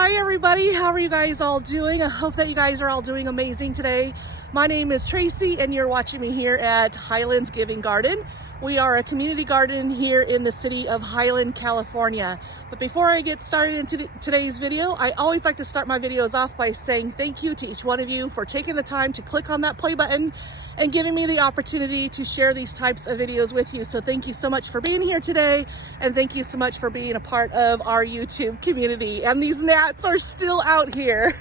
Hi everybody, how are you guys all doing? I hope that you guys are all doing amazing today. My name is Tracey and you're watching me here at Highlands Giving Garden. We are a community garden here in the city of Highland, California. But before I get started into today's video, I always like to start my videos off by saying thank you to each one of you for taking the time to click on that play button and giving me the opportunity to share these types of videos with you. So thank you so much for being here today, and thank you so much for being a part of our YouTube community. And these gnats are still out here.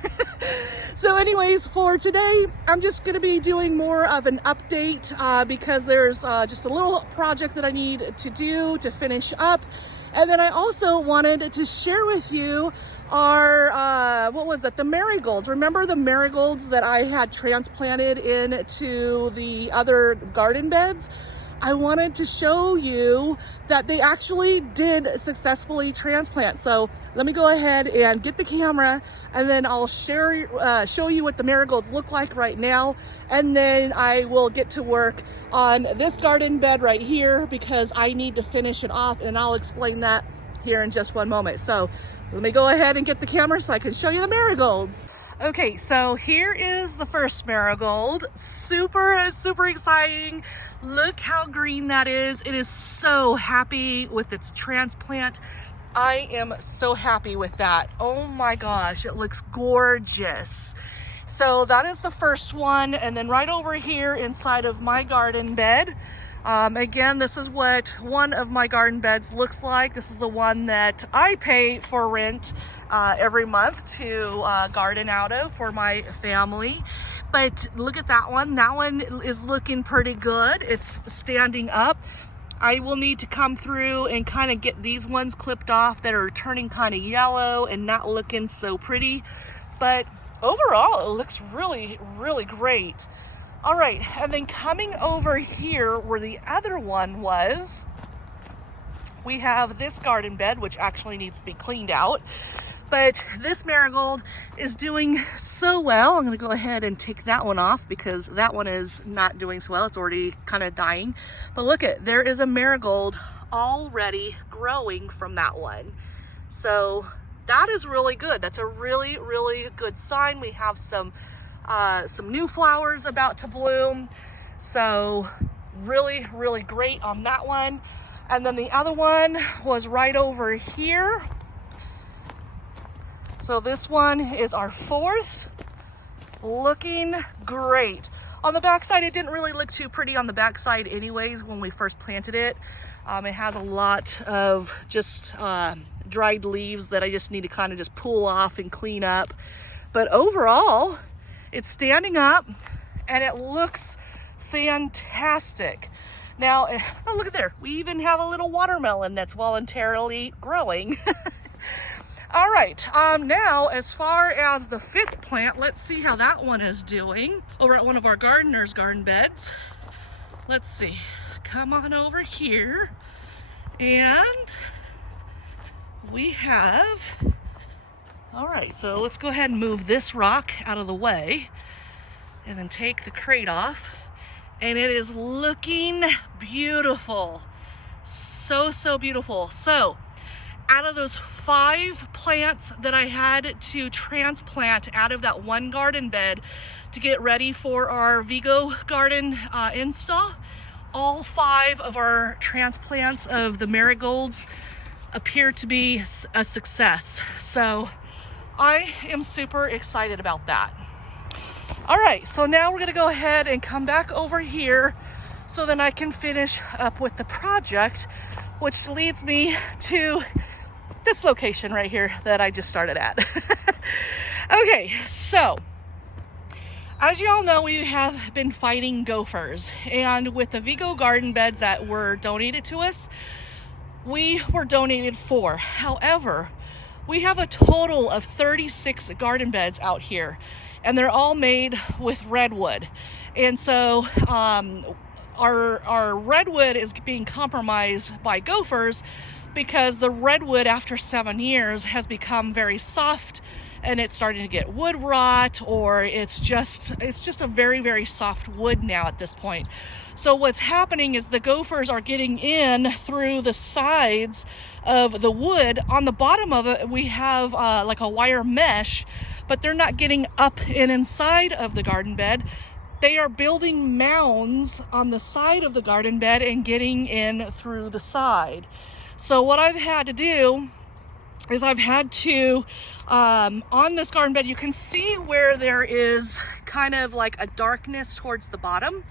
So anyways, for today, I'm just gonna be doing more of an update because there's just a little project that I need to do to finish up. And then I also wanted to share with you our, the marigolds. Remember the marigolds that I had transplanted into the other garden beds? I wanted to show you that they actually did successfully transplant. So let me go ahead and get the camera and then I'll show you what the marigolds look like right now. And then I will get to work on this garden bed right here because I need to finish it off, and I'll explain that here in just one moment. So let me go ahead and get the camera so I can show you the marigolds. Okay, so here is the first marigold. Super exciting. Look how green that is. It is so happy with its transplant. I am so happy with that. Oh my gosh, it looks gorgeous. So that is the first one. And then right over here inside of my garden bed, again, this is what one of my garden beds looks like. This is the one that I pay for rent every month to garden out of for my family. But look at that one. That one is looking pretty good. It's standing up. I will need to come through and kind of get these ones clipped off that are turning kind of yellow and not looking so pretty. But overall, it looks really great. All right, and then coming over here where the other one was, we have this garden bed, which actually needs to be cleaned out. But this marigold is doing so well. I'm gonna go ahead and take that one off because that one is not doing so well. It's already kind of dying. But look there is a marigold already growing from that one. So that is really good. That's a really good sign. We have some new flowers about to bloom. So really great on that one. And then the other one was right over here. So this one is our fourth, looking great. On the backside, it didn't really look too pretty on the backside anyways when we first planted it. It has a lot of just dried leaves that I just need to kind of just pull off and clean up. But overall, it's standing up and it looks fantastic. Now, oh, look at there. We even have a little watermelon that's voluntarily growing. All right, now as far as the fifth plant, let's see how that one is doing over at one of our gardener's garden beds. Let's see, come on over here. And we have, all right, so let's go ahead and move this rock out of the way and then take the crate off. And it is looking beautiful. So beautiful. So out of those 5 plants that I had to transplant out of that one garden bed to get ready for our Vigo garden install, all 5 of our transplants of the marigolds appear to be a success. So I am super excited about that. All right, so now we're gonna go ahead and come back over here so then I can finish up with the project, which leads me to this location right here that I just started at. Okay, so as you all know, we have been fighting gophers, and with the Vigo garden beds that were donated to us, we were donated 4. However, we have a total of 36 garden beds out here, and they're all made with redwood. And so our redwood is being compromised by gophers because the redwood after 7 years has become very soft and it's starting to get wood rot, or it's just a very, very soft wood now at this point. So what's happening is the gophers are getting in through the sides of the wood. On the bottom of it, we have like a wire mesh, but they're not getting up and inside of the garden bed. They are building mounds on the side of the garden bed and getting in through the side. So what I've had to do is I've had to, on this garden bed, you can see where there is kind of like a darkness towards the bottom.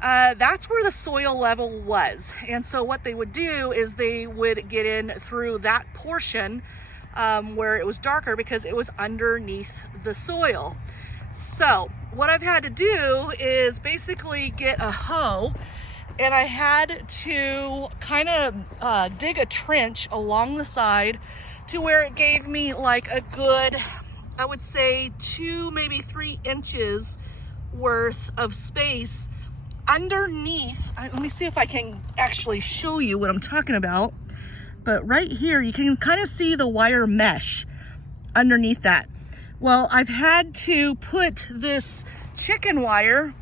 That's where the soil level was. And so what they would do is they would get in through that portion where it was darker because it was underneath the soil. So what I've had to do is basically get a hoe, and I had to kind of dig a trench along the side to where it gave me like a good, I would say 2, maybe 3 inches worth of space underneath. Let me see if I can actually show you what I'm talking about. But right here, you can kind of see the wire mesh underneath that. Well, I've had to put this chicken wire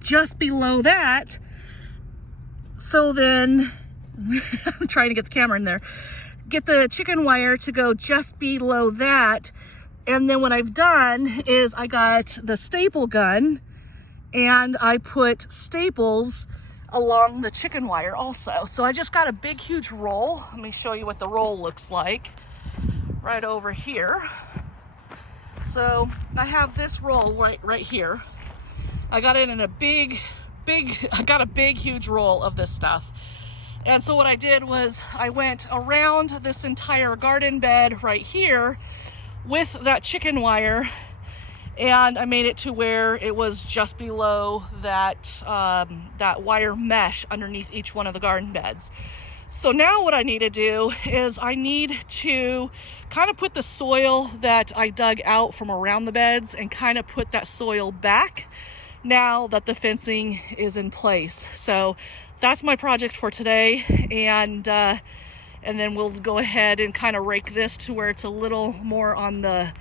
just below that. So then, I'm trying to get the camera in there. Get the chicken wire to go just below that. And then what I've done is I got the staple gun and I put staples along the chicken wire also. So I just got a big, huge roll. Let me show you what the roll looks like right over here. So I have this roll right here. I got it in a big, I got a big, huge roll of this stuff. And so what I did was I went around this entire garden bed right here with that chicken wire, and I made it to where it was just below that, that wire mesh underneath each one of the garden beds. So now what I need to do is I need to kind of put the soil that I dug out from around the beds and kind of put that soil back now that the fencing is in place. So that's my project for today, and then we'll go ahead and kind of rake this to where it's a little more on the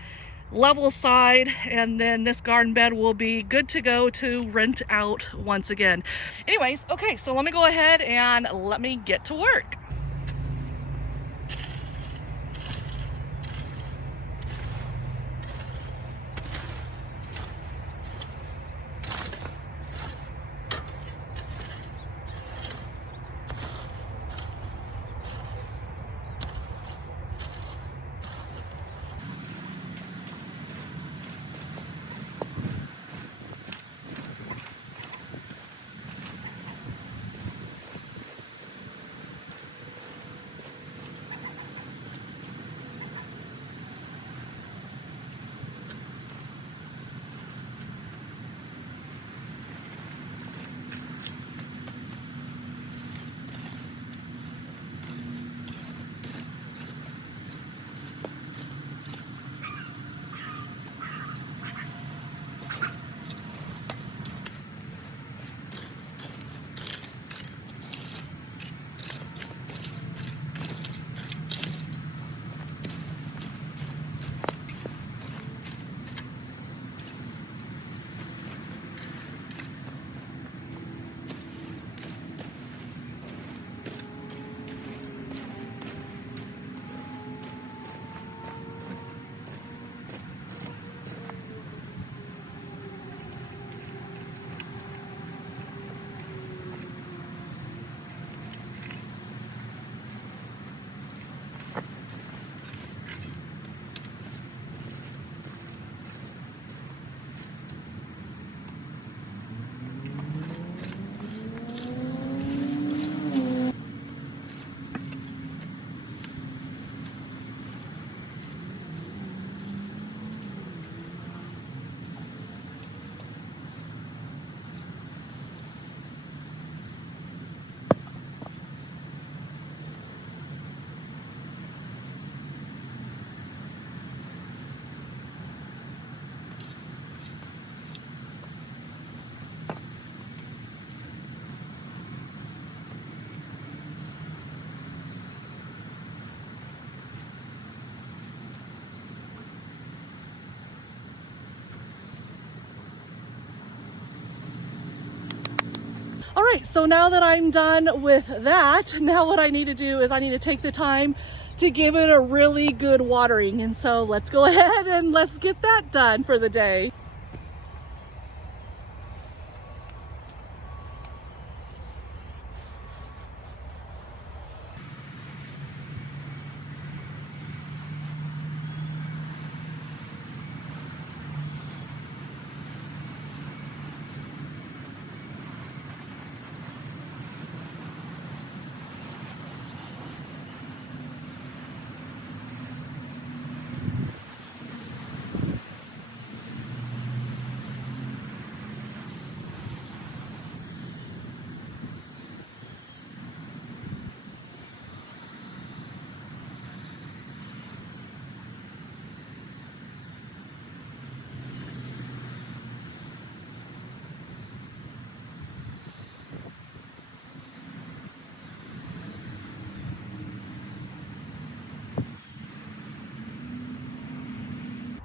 level side, and then this garden bed will be good to go to rent out once again. Anyways, okay, so let me go ahead and let me get to work. All right, so now that I'm done with that, now what I need to do is I need to take the time to give it a really good watering. And so let's go ahead and let's get that done for the day.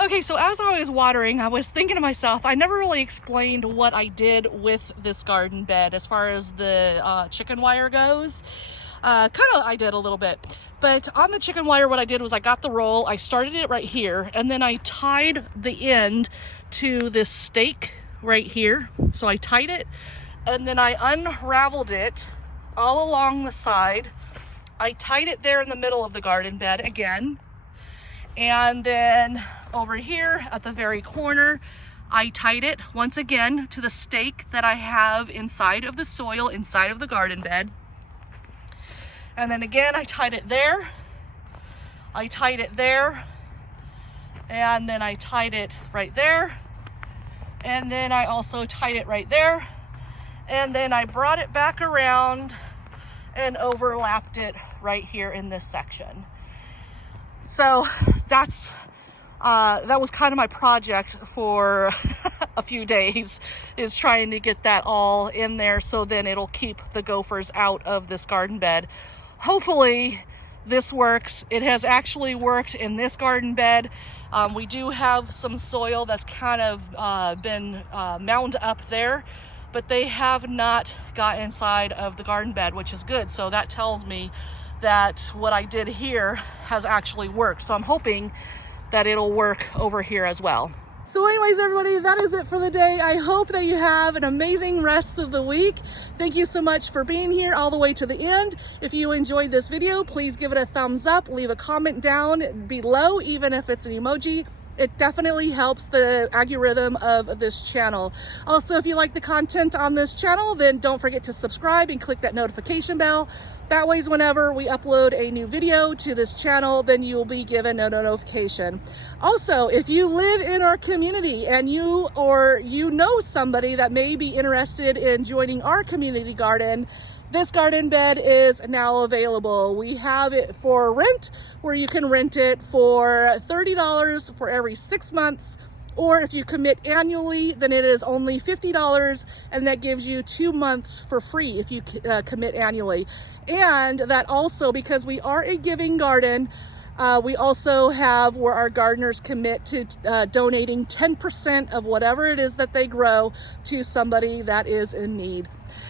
Okay, so as I was watering, I was thinking to myself, I never really explained what I did with this garden bed as far as the chicken wire goes. I did a little bit, but on the chicken wire, what I did was I got the roll, I started it right here, and then I tied the end to this stake right here. So I tied it, and then I unraveled it all along the side. I tied it there in the middle of the garden bed again. And then over here at the very corner, I tied it once again to the stake that I have inside of the soil, inside of the garden bed. And then again, I tied it there. I tied it there. And then I tied it right there. And then I also tied it right there. And then I brought it back around and overlapped it right here in this section. So that was kind of my project for a few days, is trying to get that all in there so then it'll keep the gophers out of this garden bed. Hopefully this works. It has actually worked in this garden bed. We do have some soil that's kind of been mound up there, but they have not got inside of the garden bed, which is good. So that tells me that what I did here has actually worked. So I'm hoping that it'll work over here as well. So anyways, everybody, that is it for the day. I hope that you have an amazing rest of the week. Thank you so much for being here all the way to the end. If you enjoyed this video, please give it a thumbs up, leave a comment down below, even if it's an emoji. It definitely helps the algorithm of this channel. Also, if you like the content on this channel, then don't forget to subscribe and click that notification bell. That way, whenever we upload a new video to this channel, then you will be given a notification. Also, if you live in our community and you know somebody that may be interested in joining our community garden, this garden bed is now available. We have it for rent, where you can rent it for $30 for every 6 months, or if you commit annually, then it is only $50, and that gives you 2 months for free if you commit annually. And that also, because we are a giving garden, we also have where our gardeners commit to donating 10% of whatever it is that they grow to somebody that is in need.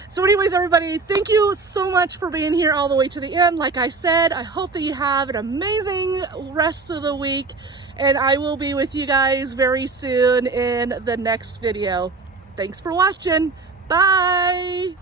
So anyways, everybody, thank you so much for being here all the way to the end. Like I said, I hope that you have an amazing rest of the week, and I will be with you guys very soon in the next video. Thanks for watching. Bye.